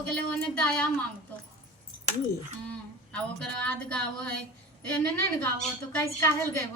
हो गेले ओने दाया मांगतो ई आ ओकर बाद गावो है एने नहीं गावो तो कैसे काहेल गए